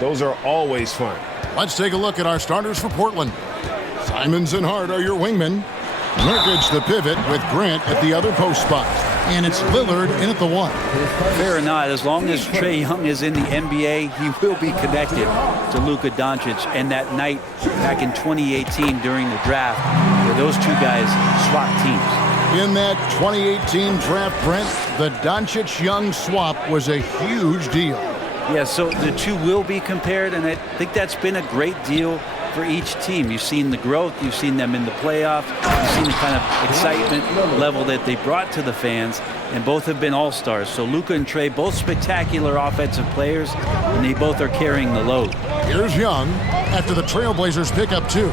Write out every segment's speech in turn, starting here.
Those are always fun. Let's take a look at our starters for Portland. Simons and Hart are your wingmen. Nurkic the pivot with Grant at the other post spot. And it's Lillard in at the 1. Fair or not, as long as Trae Young is in the NBA, he will be connected to Luka Doncic. And that night back in 2018 during the draft, where those two guys swapped teams. In that 2018 draft, Brent, the Doncic-Young swap was a huge deal. Yeah, so the two will be compared, and I think that's been a great deal for each team. You've seen the growth, you've seen them in the playoffs, you've seen the kind of excitement level that they brought to the fans, and both have been all-stars. So Luka and Trae, both spectacular offensive players, and they both are carrying the load. Here's Young after the Trailblazers pick up 2.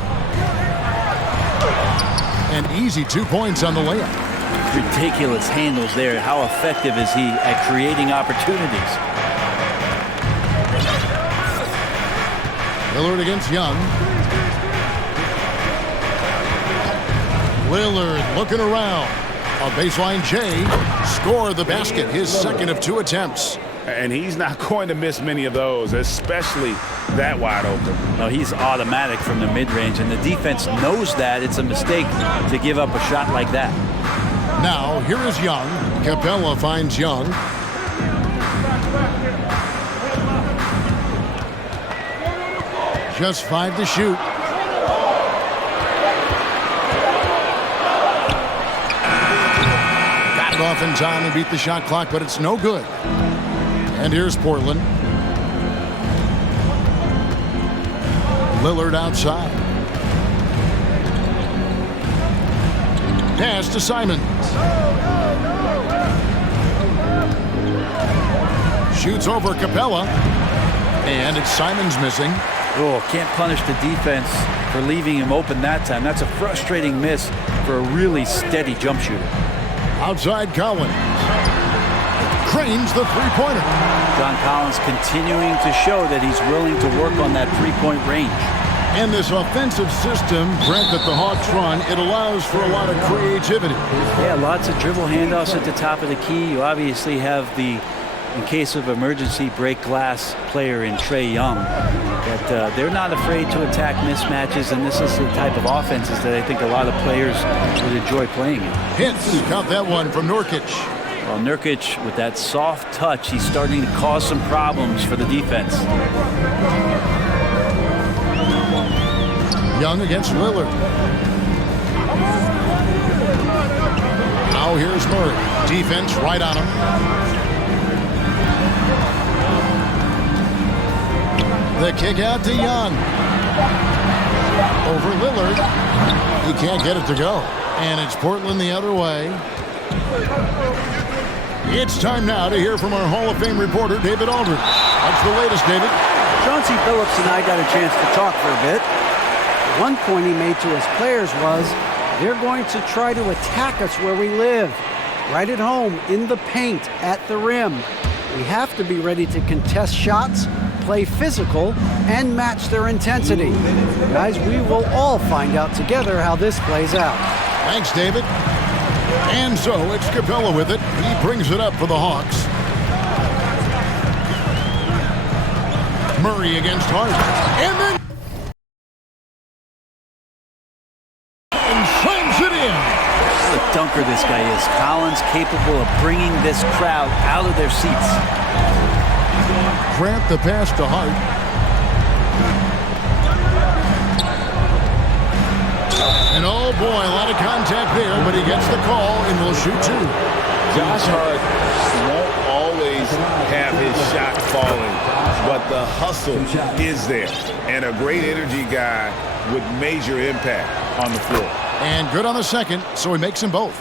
An easy 2 points on the layup. Ridiculous handles there. How effective is he at creating opportunities? Lillard against Young. Lillard looking around. A baseline J. Score the basket. His second of 2 attempts. And he's not going to miss many of those, especially that wide open. No, he's automatic from the mid-range, and the defense knows that. It's a mistake to give up a shot like that. Now, here is Young. Capella finds Young. Just 5 to shoot. Got it off in time and beat the shot clock, but it's no good. And here's Portland. Lillard outside. Pass to Simons. Shoots over Capella. And it's Simons missing. Oh, can't punish the defense for leaving him open that time. That's a frustrating miss for a really steady jump shooter. Outside Collins. Cranes the three-pointer. John Collins continuing to show that he's willing to work on that three-point range. And this offensive system, Brent, that the Hawks run, it allows for a lot of creativity. Yeah, lots of dribble handoffs at the top of the key. You obviously have the, in case of emergency, break glass player in Trae Young. But they're not afraid to attack mismatches, and this is the type of offenses that I think a lot of players would enjoy playing in. Hits, count that one from Nurkic. Well, Nurkic, with that soft touch, he's starting to cause some problems for the defense. Young against Lillard. Now here's Murray. Defense right on him. The kick out to Young. Over Lillard. He can't get it to go. And it's Portland the other way. It's time now to hear from our Hall of Fame reporter, David Aldridge. What's the latest, David? Chauncey Billups and I got a chance to talk for a bit. One point he made to his players was, they're going to try to attack us where we live. Right at home, in the paint, at the rim. We have to be ready to contest shots, play physical, and match their intensity. Guys, we will all find out together how this plays out. Thanks, David. And so it's Capella with it. He brings it up for the Hawks. Murray against Hart. And then slams it in. What a dunker this guy is. Collins capable of bringing this crowd out of their seats. Grant the pass to Hart. And oh boy, a lot of contact there, but he gets the call and will shoot 2. Josh Hart won't always have his shot falling, but the hustle is there. And a great energy guy with major impact on the floor. And good on the second, so he makes them both.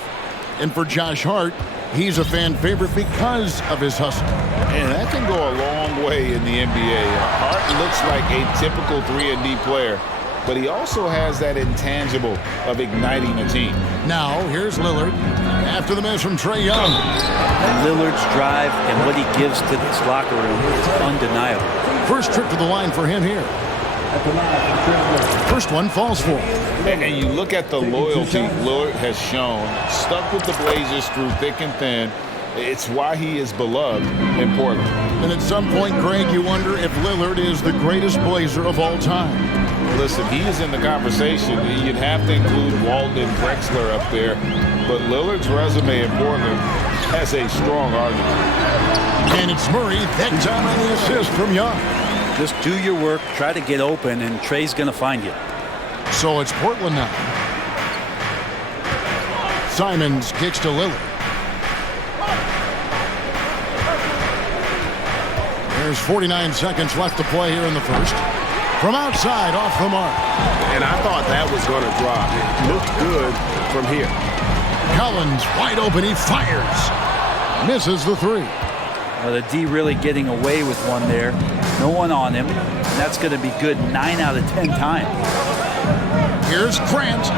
And for Josh Hart, he's a fan favorite because of his hustle. And that can go a long way in the NBA. Hart looks like a typical 3-and-D player, but he also has that intangible of igniting a team. Now, here's Lillard after the miss from Trae Young. And Lillard's drive and what he gives to this locker room is undeniable. First trip to the line for him here. First one falls for him. And you look at the loyalty Lillard has shown, stuck with the Blazers through thick and thin, It's why he is beloved in Portland. And at some point, Greg, you wonder if Lillard is the greatest Blazer of all time. Listen, he is in the conversation. You'd have to include Walton and Drexler up there. But Lillard's resume in Portland has a strong argument. And it's Murray, that time on the assist from Young. Just do your work, try to get open, and Trey's going to find you. So it's Portland now. Simons kicks to Lillard. There's 49 seconds left to play here in the first. From outside, off the mark. And I thought that was going to drop. It looked good from here. Collins wide open, he fires. Misses the three. Well, the D really getting away with one there. No one on him. And that's going to be good 9 out of 10 times. Here's Grant.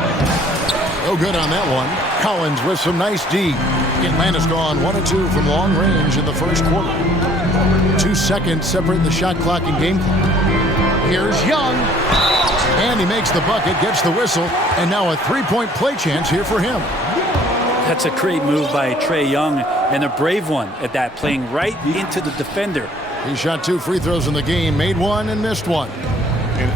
No good on that one. Collins with some nice D. Atlanta's gone 1 of 2 from long range in the first quarter. 2 seconds separate the shot clock and game clock. Here's Young. And he makes the bucket, gets the whistle, and now a three-point play chance here for him. That's a great move by Trae Young, and a brave one at that, playing right into the defender. He shot 2 free throws in the game, made 1 and missed 1.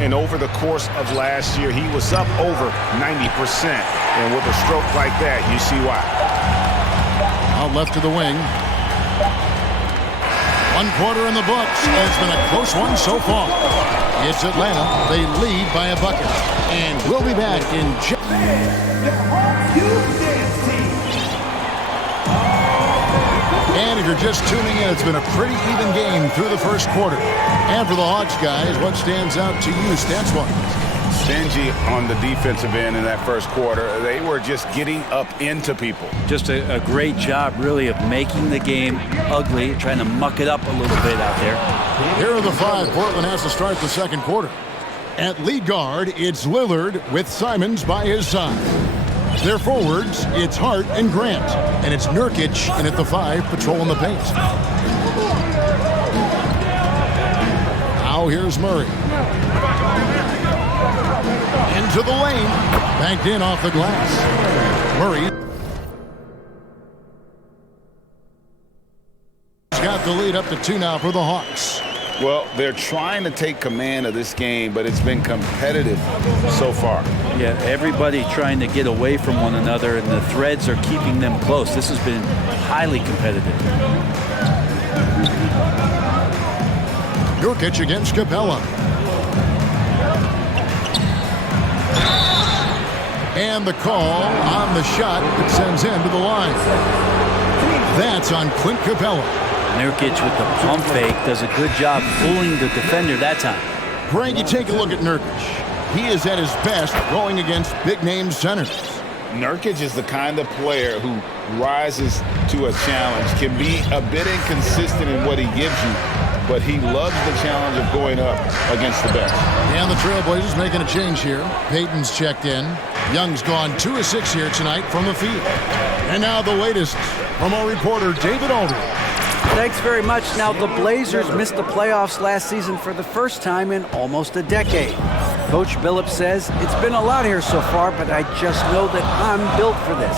And over the course of last year, he was up over 90%. And with a stroke like that, you see why. Out left to the wing. 1 quarter in the books. It's been a close one so far. It's Atlanta. They lead by a bucket. And we'll be back in just... And if you're just tuning in, it's been a pretty even game through the first quarter. And for the Hawks guys, what stands out to you stats-wise? Stingy on the defensive end in that first quarter. They were just getting up into people. Just a great job, really, of making the game ugly, trying to muck it up a little bit out there. Here are the 5 Portland has to start the second quarter. At lead guard, it's Lillard with Simons by his side. Their forwards, it's Hart and Grant. And it's Nurkic in at the 5, patrolling the paint. Now here's Murray. Into the lane. Banked in off the glass. Murray got the lead up to 2 now for the Hawks. Well, they're trying to take command of this game, but it's been competitive so far. Yeah, everybody trying to get away from one another, and the threads are keeping them close. This has been highly competitive. Nurkic against Capella. And the call on the shot that sends him to the line. That's on Clint Capella. Nurkic with the pump fake does a good job fooling the defender that time. Greg, you take a look at Nurkic. He is at his best going against big-name centers. Nurkic is the kind of player who rises to a challenge, can be a bit inconsistent in what he gives you, but he loves the challenge of going up against the best. And the Trailblazers making a change here. Payton's checked in. Young's gone 2 of 6 here tonight from the field. And now the latest from our reporter, David Aldridge. Thanks very much. Now, the Blazers missed the playoffs last season for the first time in almost a decade. Coach Billups says, it's been a lot here so far, but I just know that I'm built for this.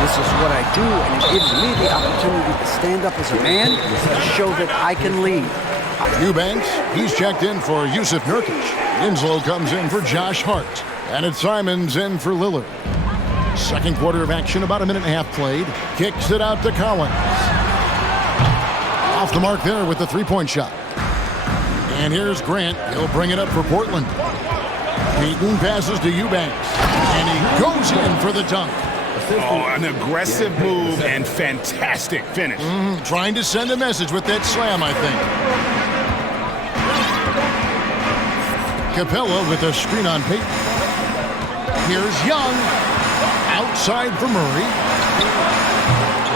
This is what I do, and it gives me the opportunity to stand up as a man to show that I can lead. Eubanks, he's checked in for Yusuf Nurkic. Winslow comes in for Josh Hart. And it's Simons in for Lillard. Second quarter of action, about a minute and a half played. Kicks it out to Collins. Off the mark there with the three-point shot. And here's Grant. He'll bring it up for Portland. Payton passes to Eubanks. And he goes in for the dunk. Oh, an aggressive move and fantastic finish. Trying to send a message with that slam, I think. Capella with a screen on Payton. Here's Young. Outside for Murray.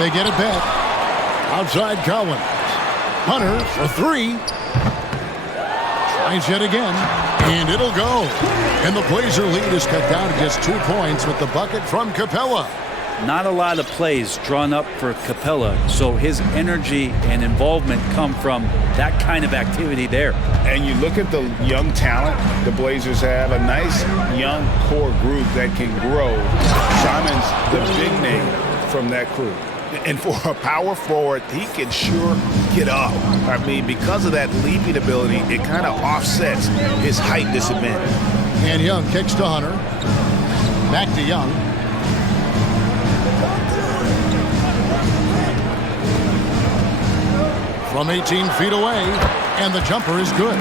They get it back. Outside Collins. Hunter for 3. Tries yet again. And it'll go. And the Blazer lead is cut down to just 2 points with the bucket from Capella. Not a lot of plays drawn up for Capella, so his energy and involvement come from that kind of activity there. And you look at the young talent the Blazers have, a nice young core group that can grow. Simon's the big name from that crew. And for a power forward, he can sure get up. I mean, because of that leaping ability, it kind of offsets his height disadvantage. And Young kicks to Hunter. Back to Young. From 18 feet away, and the jumper is good.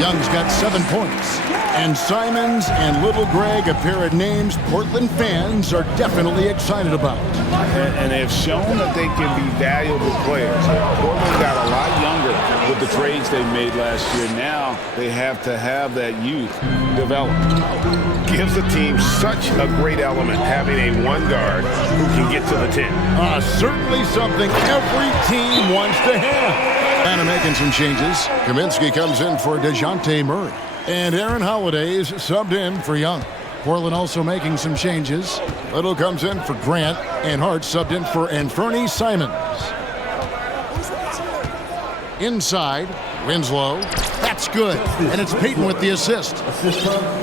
Young's got 7 points. And Simons and Little Greg, a pair of names Portland fans are definitely excited about. And they've shown that they can be valuable players. Portland got a lot younger with the trades they made last year. Now they have to have that youth develop. Gives the team such a great element having a one guard who can get to the 10. Certainly something every team wants to have. Atlanta making some changes. Kaminsky comes in for DeJounte Murray. And Aaron Holiday's subbed in for Young. Portland also making some changes. Little comes in for Grant, and Hart subbed in for Anthony Simons. Inside, Winslow. That's good, and it's Payton with the assist.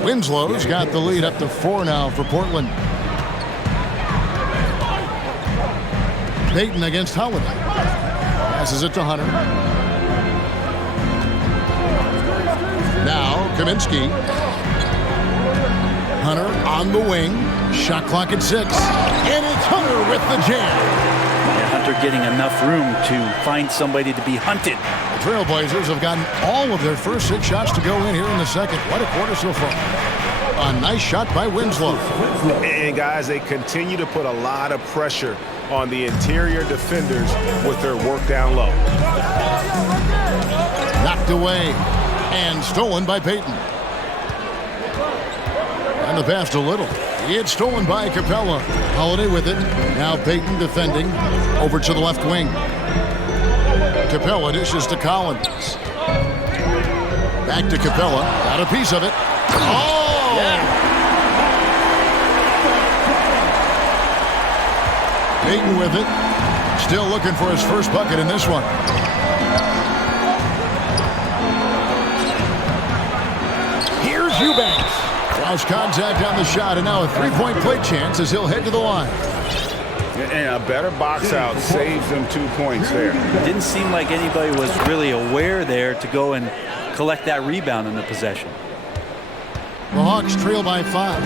Winslow's got the lead up to 4 now for Portland. Payton against Holiday. Passes it to Hunter. Now, Kaminsky. Hunter on the wing. Shot clock at 6. And it's Hunter with the jam. And Hunter getting enough room to find somebody to be hunted. The Trailblazers have gotten all of their first 6 shots to go in here in the second. What a quarter so far. A nice shot by Winslow. And guys, they continue to put a lot of pressure on the interior defenders with their work down low. Knocked away and stolen by Payton. And the pass to Little. It's stolen by Capella. Holiday with it. Now Payton defending. Over to the left wing. Capella dishes to Collins. Back to Capella. Got a piece of it. Oh! Yeah. Payton with it. Still looking for his first bucket in this one. Here's Eubanks. Lost contact on the shot, and now a 3-point play chance as he'll head to the line. And a better box out saves them 2 points there. Didn't seem like anybody was really aware there to go and collect that rebound in the possession. The Hawks trail by 5.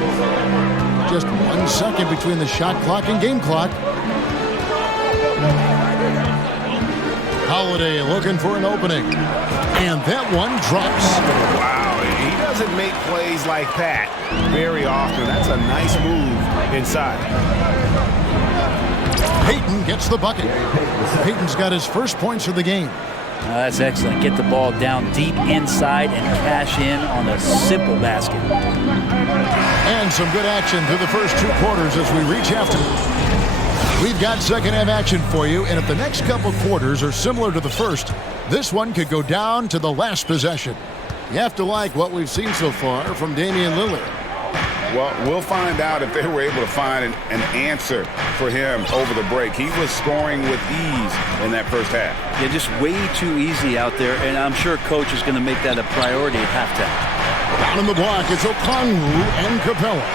Just 1 second between the shot clock and game clock. Holiday looking for an opening. And that one drops. Wow, he doesn't make plays like that very often. That's a nice move inside. Payton gets the bucket. Payton's got his first points of the game. That's excellent. Get the ball down deep inside and cash in on a simple basket. And some good action through the first 2 quarters as we reach halftime. We've got second half action for you, and if the next couple quarters are similar to the first, this one could go down to the last possession. You have to like what we've seen so far from Damian Lillard. Well, we'll find out if they were able to find an answer for him over the break. He was scoring with ease in that first half. Yeah, just way too easy out there, and I'm sure coach is going to make that a priority at halftime. Down in the block, it's Okongwu and Capella.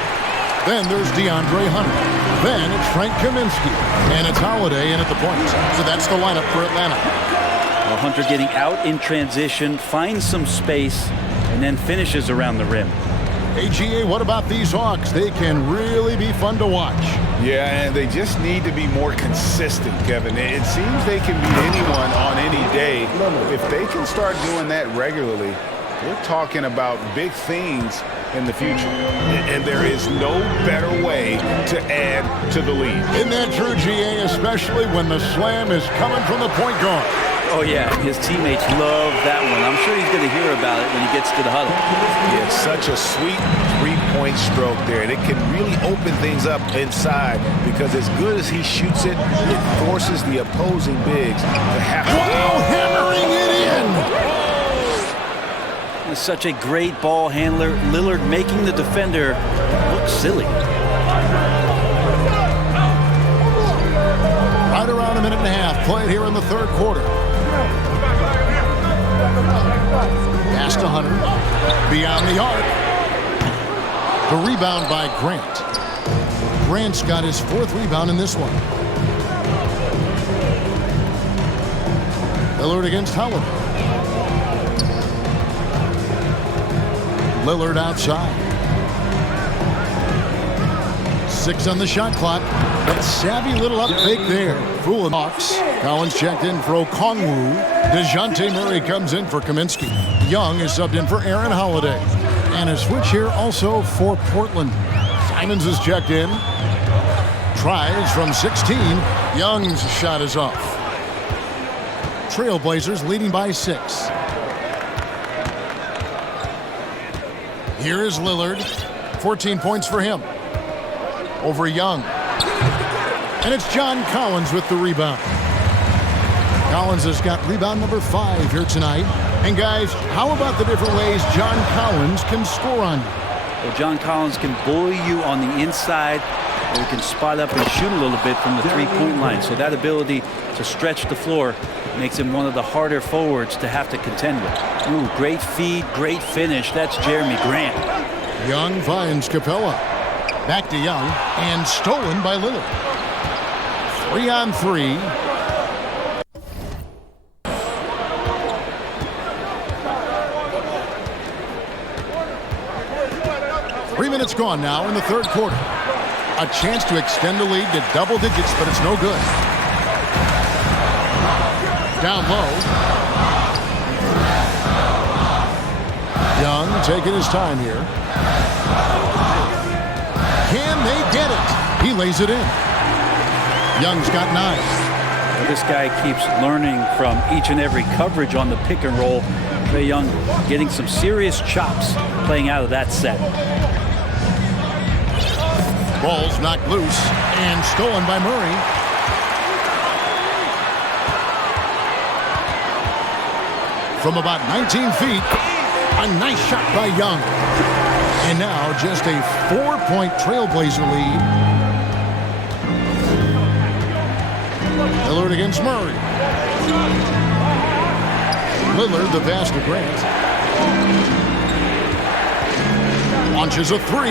Then there's DeAndre Hunter. Then it's Frank Kaminsky. And it's Holiday in at the point. So that's the lineup for Atlanta. Well, Hunter getting out in transition, finds some space, and then finishes around the rim. AGA, what about these Hawks? They can really be fun to watch. Yeah, and they just need to be more consistent, Kevin. It seems they can beat anyone on any day. If they can start doing that regularly, we're talking about big things in the future. And there is no better way to add to the lead. Isn't that true, GA, especially when the slam is coming from the point guard? Oh, yeah, his teammates love that one. I'm sure he's going to hear about it when he gets to the huddle. Yeah, it's such a sweet three-point stroke there. And it can really open things up inside because as good as he shoots it, it forces the opposing bigs to have to... Oh, hammering it in! It's such a great ball handler. Lillard making the defender look silly. Right around a minute and a half played here in the third quarter. Pass to Hunter. Beyond the arc. The rebound by Grant. Grant's got his 4th rebound in this one. Lillard against Holiday. Lillard outside. 6 on the shot clock. That savvy little up fake there. Fooling Hawks. Collins checked in for Okongwu. DeJounte Murray comes in for Kaminsky. Young is subbed in for Aaron Holiday. And a switch here also for Portland. Simons is checked in. Tries from 16. Young's shot is off. Trailblazers leading by 6. Here is Lillard. 14 points for him. Over Young. And it's John Collins with the rebound. Collins has got rebound number 5 here tonight. And guys, how about the different ways John Collins can score on you? Well, John Collins can bully you on the inside, or he can spot up and shoot a little bit from the three-point line. So that ability to stretch the floor makes him one of the harder forwards to have to contend with. Ooh, great feed, great finish. That's Jeremy Grant. Young finds Capella. Back to Young, and stolen by Lillard. 3-on-3. Three minutes gone now in the third quarter. A chance to extend the lead to double digits, but it's no good. Down low. Young taking his time here. Can they get it? He lays it in. Young's got 9. Well, this guy keeps learning from each and every coverage on the pick and roll. Trae Young getting some serious chops playing out of that set. Ball's knocked loose and stolen by Murray. From about 19 feet, a nice shot by Young. And now just a 4-point Trailblazer lead. Lillard against Murray. Lillard, the pass to Grant. Launches a 3.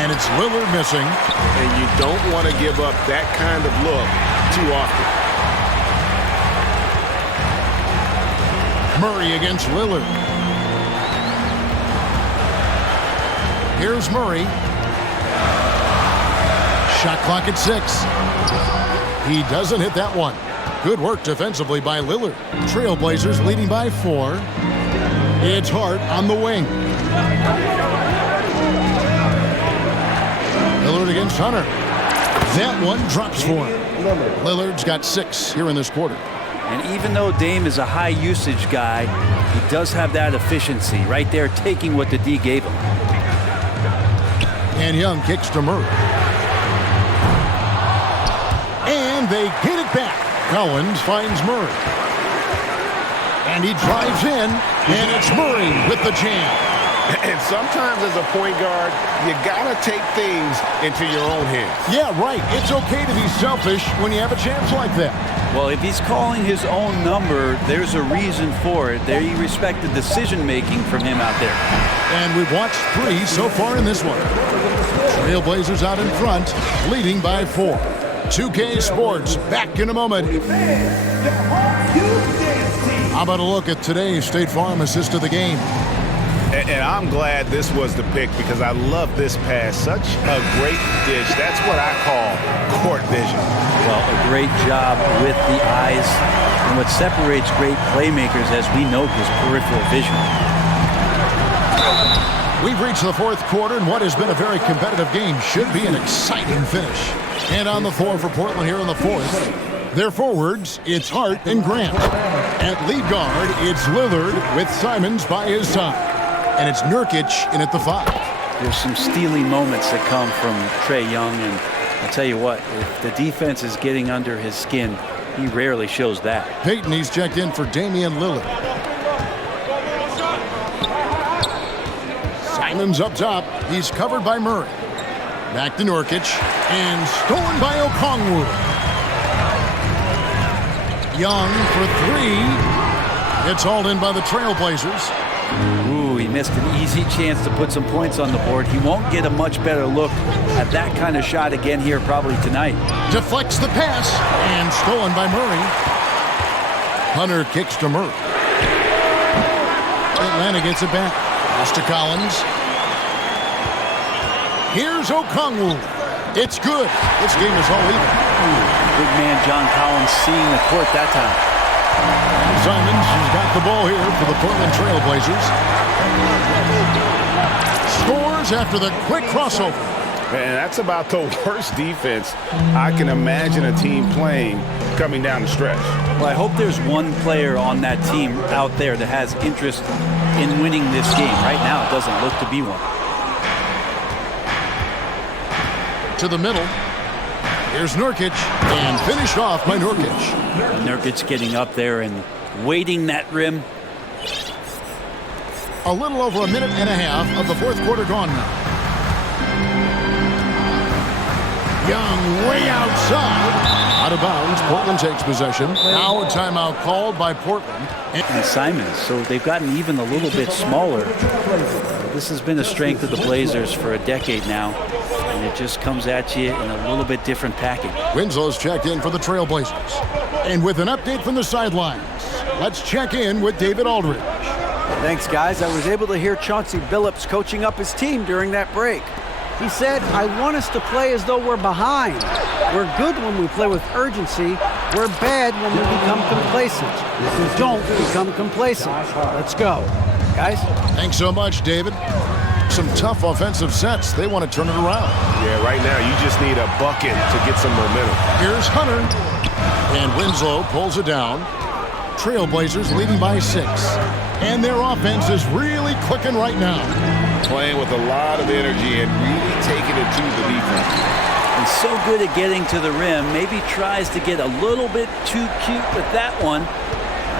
And it's Lillard missing. And you don't want to give up that kind of look too often. Murray against Lillard. Here's Murray. Shot clock at 6. He doesn't hit that one. Good work defensively by Lillard. Trailblazers leading by 4. It's Hart on the wing. Lillard against Hunter. That one drops for him. Lillard's got 6 here in this quarter. And even though Dame is a high usage guy, he does have that efficiency right there, taking what the D gave him. And Young kicks to Murray. And they get it back. Collins finds Murray. And he drives in, and it's Murray with the jam. And sometimes as a point guard, you gotta take things into your own hands. Yeah, right. It's okay to be selfish when you have a chance like that. Well, if he's calling his own number, there's a reason for it. They respect the decision-making from him out there. And we've watched 3 so far in this one. Trailblazers out in front, leading by 4. 2K Sports, back in a moment. How about a look at today's State Farm assist of the game? And I'm glad this was the pick because I love this pass. Such a great dish. That's what I call court vision. Well, a great job with the eyes. And what separates great playmakers, as we know, is peripheral vision. We've reached the fourth quarter, and what has been a very competitive game should be an exciting finish. And on the floor for Portland here in the fourth, their forwards, it's Hart and Grant. At lead guard, it's Lillard with Simons by his side. And it's Nurkic in at the 5. There's some steely moments that come from Trae Young, and I'll tell you what, if the defense is getting under his skin, he rarely shows that. Peyton, he's checked in for Damian Lillard. Simons up top. He's covered by Murray. Back to Nurkic, and stolen by Okongwu. Young for 3. It's hauled in by the Trailblazers. Ooh, he missed an easy chance to put some points on the board. He won't get a much better look at that kind of shot again here probably tonight. Deflects the pass, and stolen by Murray. Hunter kicks to Murray. Atlanta gets it back. Pass to Collins. Here's Okongwu. It's good. This game is all even. Big man John Collins seeing the court that time. Simons has got the ball here for the Portland Trailblazers. Scores after the quick crossover. Man, that's about the worst defense I can imagine a team playing coming down the stretch. Well, I hope there's one player on that team out there that has interest in winning this game. Right now, it doesn't look to be one. To the middle. Here's Nurkic, and finished off by Nurkic. Nurkic getting up there and weighting that rim. A little over a minute and a half of the fourth quarter gone now. Young way outside. Out of bounds. Portland takes possession. Now a timeout called by Portland. And Simons, so they've gotten even a little bit smaller. This has been a strength of the Blazers for a decade now, and it just comes at you in a little bit different package. Winslow's checked in for the Trailblazers. And with an update from the sidelines, let's check in with David Aldridge. Thanks, guys. I was able to hear Chauncey Billups coaching up his team during that break. He said, I want us to play as though we're behind. We're good when we play with urgency. We're bad when we become complacent. We don't become complacent. Let's go. Guys? Thanks so much, David. Some tough offensive sets. They want to turn it around. Yeah, right now you just need a bucket to get some momentum. Here's Hunter. And Winslow pulls it down. Trailblazers leading by 6. And their offense is really clicking right now. Playing with a lot of energy and really taking it to the defense. And so good at getting to the rim. Maybe tries to get a little bit too cute with that one.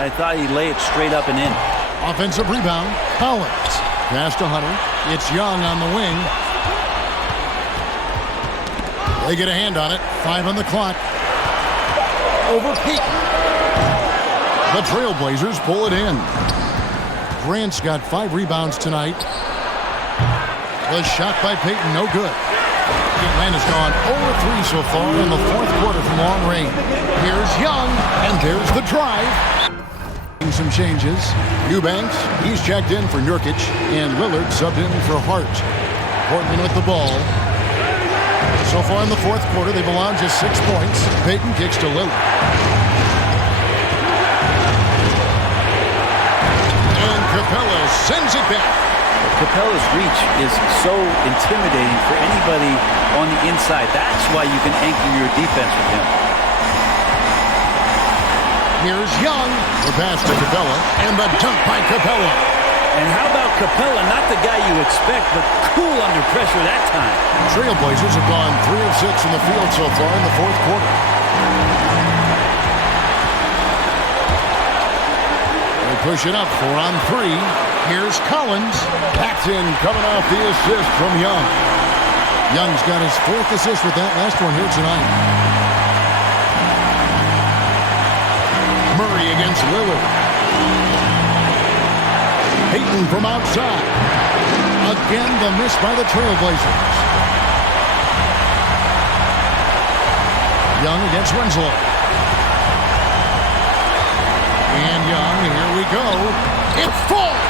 I thought he'd lay it straight up and in. Offensive rebound. Collins. Pass to Hunter. It's Young on the wing. They get a hand on it. 5 on the clock. Over Peyton. The Trailblazers pull it in. Grant's got 5 rebounds tonight. The shot by Peyton, no good. Atlanta's gone 0-3 so far in the fourth quarter from long range. Here's Young, and there's the drive. Some changes. Eubanks, he's checked in for Nurkic, and Lillard subbed in for Hart. Portland with the ball. So far in the fourth quarter, they've allowed just 6 points. Peyton kicks to Lillard. And Capella sends it back. Capella's reach is so intimidating for anybody on the inside. That's why you can anchor your defense with him. Here's Young. The pass to Capella, and the dunk by Capella. And how about Capella? Not the guy you expect, but cool under pressure that time. Trailblazers have gone 3 of 6 in the field so far in the fourth quarter. They push it up 4 on 3. Here's Collins. That's in, coming off the assist from Young. Young's got his 4th assist with that last one here tonight. Murray against Lillard. Peyton from outside. Again, the miss by the Trailblazers. Young against Winslow. And Young, here we go. It falls!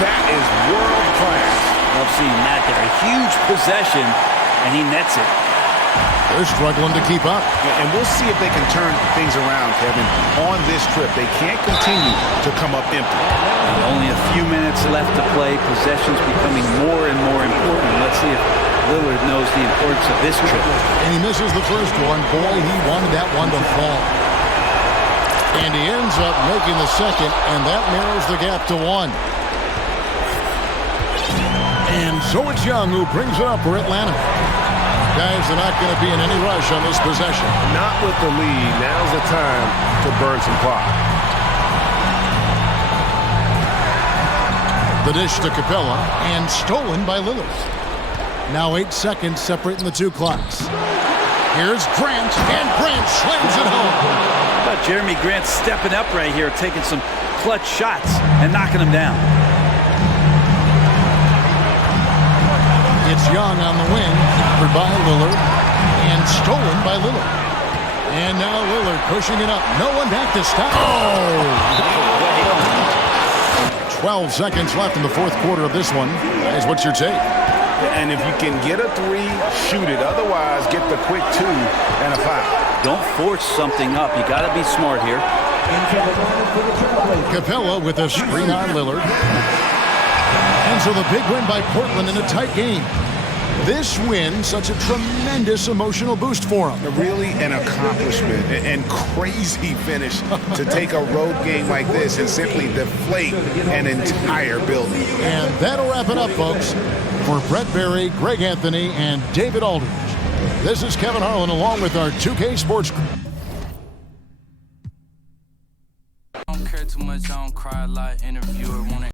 That is world class. Love seeing that there. A huge possession, and he nets it. They're struggling to keep up. And we'll see if they can turn things around, Kevin, on this trip. They can't continue to come up empty. Only a few minutes left to play. Possessions becoming more and more important. Let's see if Lillard knows the importance of this trip. And he misses the first one. Boy, he wanted that one to fall. And he ends up making the second, and that narrows the gap to 1. And so it's Young who brings it up for Atlanta. Guys, they're not going to be in any rush on this possession. Not with the lead. Now's the time to burn some clock. The dish to Capella, and stolen by Lillard. Now 8 seconds separating the 2 clocks. Here's Grant, and Grant slams it home. How about Jeremy Grant stepping up right here, taking some clutch shots and knocking them down. It's Young on the wing, covered by Lillard, and stolen by Lillard. And now Lillard pushing it up. No one back to stop. Oh! 12 seconds left in the fourth quarter of this one. Guys, what's your take? And if you can get a three, shoot it. Otherwise, get the quick 2 and a foul. Don't force something up. You got to be smart here. Capella with a screen on Lillard. And so the big win by Portland in a tight game. This win, such a tremendous emotional boost for them. Really an accomplishment and crazy finish to take a road game like this and simply deflate an entire building. And that'll wrap it up, folks. For Brett Berry, Greg Anthony, and David Aldridge, this is Kevin Harlan along with our 2K Sports crew. I don't care too much, I don't cry a lot. Interviewer wanna